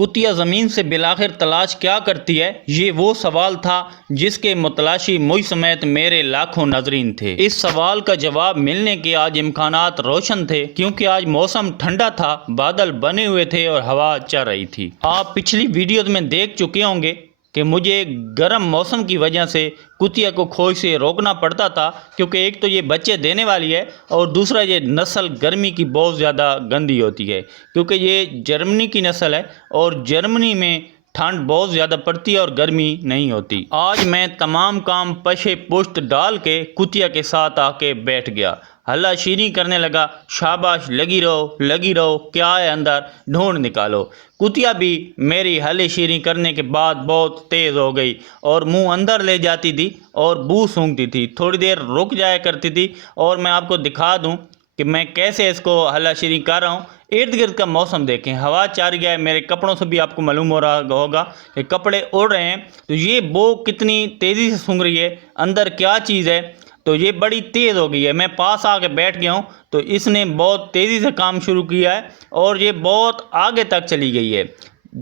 کتیا زمین سے بالآخر تلاش کیا کرتی ہے؟ یہ وہ سوال تھا جس کے متلاشی مجھ سمیت میرے لاکھوں ناظرین تھے۔ اس سوال کا جواب ملنے کے آج امکانات روشن تھے، کیونکہ آج موسم ٹھنڈا تھا، بادل بنے ہوئے تھے اور ہوا چل رہی تھی۔ آپ پچھلی ویڈیوز میں دیکھ چکے ہوں گے کہ مجھے گرم موسم کی وجہ سے کتیا کو کھوج سے روکنا پڑتا تھا، کیونکہ ایک تو یہ بچے دینے والی ہے اور دوسرا یہ نسل گرمی کی بہت زیادہ گندی ہوتی ہے، کیونکہ یہ جرمنی کی نسل ہے اور جرمنی میں ٹھنڈ بہت زیادہ پڑتی ہے اور گرمی نہیں ہوتی۔ آج میں تمام کام پشے پشت ڈال کے کتیا کے ساتھ آ کے بیٹھ گیا، ہلہ شیریں کرنے لگا، شاباش لگی رہو، کیا ہے اندر ڈھونڈ نکالو۔ کتیا بھی میری ہلے شیریں کرنے کے بعد بہت تیز ہو گئی اور منہ اندر لے جاتی تھی اور بو سونگتی تھی، تھوڑی دیر رک جایا کرتی تھی اور میں آپ کو دکھا دوں کہ میں کیسے اس کو ہلہ شیریں کر رہا ہوں۔ ارد گرد کا موسم دیکھیں، ہوا چل گیا ہے، میرے کپڑوں سے بھی آپ کو معلوم ہو رہا ہوگا کہ کپڑے اڑ رہے ہیں، تو یہ بو کتنی تیزی سے سونگ رہی ہے، اندر کیا چیز ہے، تو یہ بڑی تیز ہو گئی ہے۔ میں پاس آ کے بیٹھ گیا ہوں تو اس نے بہت تیزی سے کام شروع کیا ہے اور یہ بہت آگے تک چلی گئی ہے۔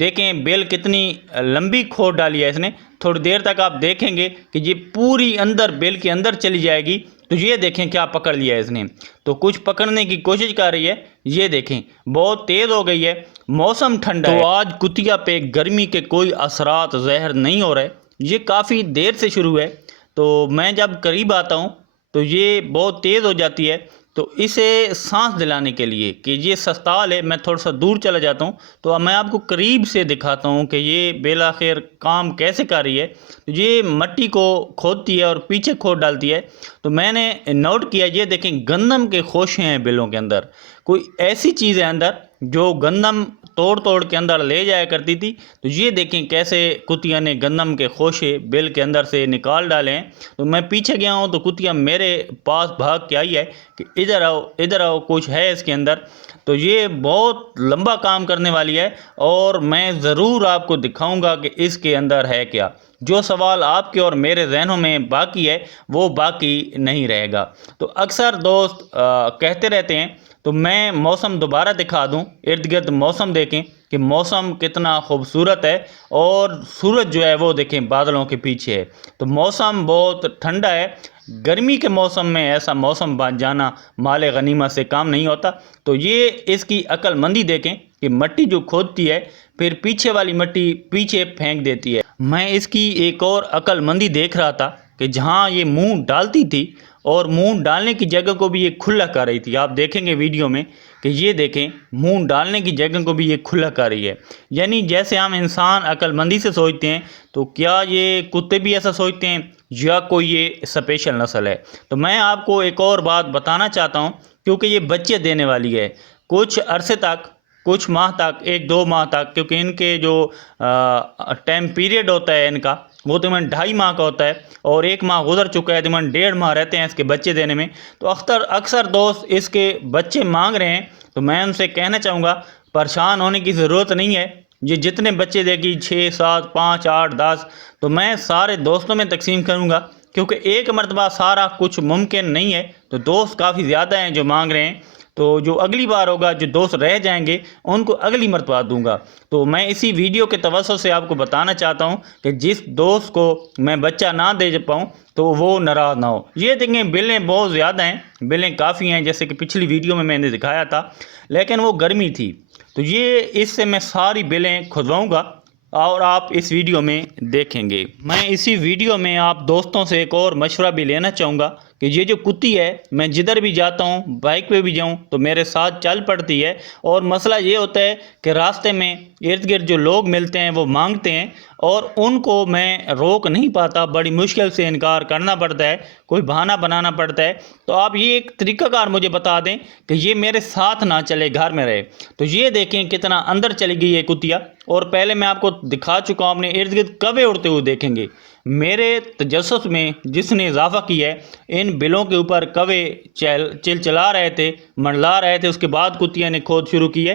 دیکھیں بیل کتنی لمبی کھود ڈالی ہے اس نے، تھوڑی دیر تک آپ دیکھیں گے کہ یہ پوری اندر بیل کے اندر چلی جائے گی۔ تو یہ دیکھیں کیا پکڑ لیا ہے اس نے، تو کچھ پکڑنے کی کوشش کر رہی ہے، یہ دیکھیں بہت تیز ہو گئی ہے، موسم ٹھنڈا ہے، تو آج کتیا پہ گرمی کے کوئی اثرات ظاہر نہیں ہو رہے۔ یہ کافی دیر سے شروع ہے، تو میں جب قریب آتا ہوں تو یہ بہت تیز ہو جاتی ہے، تو اسے سانس دلانے کے لیے کہ یہ سستال ہے، میں تھوڑا سا دور چلا جاتا ہوں تو اب میں آپ کو قریب سے دکھاتا ہوں کہ یہ بالآخر کام کیسے کر رہی ہے۔ یہ مٹی کو کھودتی ہے اور پیچھے کھود ڈالتی ہے، تو میں نے نوٹ کیا، یہ دیکھیں گندم کے خوشے ہیں بلوں کے اندر، کوئی ایسی چیز ہے اندر جو گندم توڑ کے اندر لے جایا کرتی تھی، تو یہ دیکھیں کیسے کتیا نے گندم کے خوشے بل کے اندر سے نکال ڈالے ہیں۔ تو میں پیچھے گیا ہوں تو کتیا میرے پاس بھاگ کے آئی ہے کہ ادھر آؤ کچھ ہے اس کے اندر، تو یہ بہت لمبا کام کرنے والی ہے اور میں ضرور آپ کو دکھاؤں گا کہ اس کے اندر ہے کیا۔ جو سوال آپ کے اور میرے ذہنوں میں باقی ہے وہ باقی نہیں رہے گا۔ تو اکثر دوست کہتے رہتے ہیں، تو میں موسم دوبارہ دکھا دوں، ارد گرد موسم دیکھیں کہ موسم کتنا خوبصورت ہے اور سورج جو ہے وہ دیکھیں بادلوں کے پیچھے ہے، تو موسم بہت ٹھنڈا ہے۔ گرمی کے موسم میں ایسا موسم بن جانا مال غنیمت سے کام نہیں ہوتا۔ تو یہ اس کی عقل مندی دیکھیں کہ مٹی جو کھودتی ہے پھر پیچھے والی مٹی پیچھے پھینک دیتی ہے۔ میں اس کی ایک اور عقل مندی دیکھ رہا تھا کہ جہاں یہ منہ ڈالتی تھی اور منہ ڈالنے کی جگہ کو بھی یہ کھلا کر رہی تھی، آپ دیکھیں گے ویڈیو میں کہ یہ دیکھیں منہ ڈالنے کی جگہ کو بھی یہ کھلا کر رہی ہے، یعنی جیسے ہم انسان عقل مندی سے سوچتے ہیں، تو کیا یہ کتے بھی ایسا سوچتے ہیں یا کوئی یہ اسپیشل نسل ہے؟ تو میں آپ کو ایک اور بات بتانا چاہتا ہوں، کیونکہ یہ بچے دینے والی ہے کچھ عرصے تک، کچھ ماہ تک، 1-2 ماہ تک، کیونکہ ان کے جو ٹائم پیریڈ ہوتا ہے ان کا وہ تقریباً 2.5 ماہ کا ہوتا ہے اور 1 ماہ گزر چکا ہے، تقریباً 1.5 ماہ رہتے ہیں اس کے بچے دینے میں۔ تو اکثر دوست اس کے بچے مانگ رہے ہیں، تو میں ان سے کہنا چاہوں گا پریشان ہونے کی ضرورت نہیں ہے، یہ جتنے بچے دے گی 6 7 5 8 10 تو میں سارے دوستوں میں تقسیم کروں گا، کیونکہ ایک مرتبہ سارا کچھ ممکن نہیں ہے، تو دوست کافی زیادہ ہیں جو مانگ رہے ہیں، تو جو اگلی بار ہوگا جو دوست رہ جائیں گے ان کو اگلی مرتبہ دوں گا۔ تو میں اسی ویڈیو کے توسط سے آپ کو بتانا چاہتا ہوں کہ جس دوست کو میں بچہ نہ دے پاؤں تو وہ ناراض نہ ہو۔ یہ دیکھیں بلیں بہت زیادہ ہیں، بلیں کافی ہیں، جیسے کہ پچھلی ویڈیو میں نے دکھایا تھا، لیکن وہ گرمی تھی، تو یہ اس سے میں ساری بلیں کھدواؤں گا اور آپ اس ویڈیو میں دیکھیں گے۔ میں اسی ویڈیو میں آپ دوستوں سے ایک اور مشورہ بھی لینا چاہوں گا کہ یہ جو کتی ہے، میں جدھر بھی جاتا ہوں، بائک پہ بھی جاؤں تو میرے ساتھ چل پڑتی ہے، اور مسئلہ یہ ہوتا ہے کہ راستے میں ارد گرد جو لوگ ملتے ہیں وہ مانگتے ہیں اور ان کو میں روک نہیں پاتا، بڑی مشکل سے انکار کرنا پڑتا ہے، کوئی بہانہ بنانا پڑتا ہے۔ تو آپ یہ ایک طریقہ کار مجھے بتا دیں کہ یہ میرے ساتھ نہ چلے، گھر میں رہے۔ تو یہ دیکھیں کتنا اندر چلی گئی ہے کتیا، اور پہلے میں آپ کو دکھا چکا ہوں، اپنے ارد گرد کوے اڑتے ہوئے دیکھیں گے۔ میرے تجسس میں جس نے اضافہ کیا ہے، ان بلوں کے اوپر کوے چلچلا رہے تھے، منڈلا رہے تھے، اس کے بعد کتیا نے کھود شروع کی ہے۔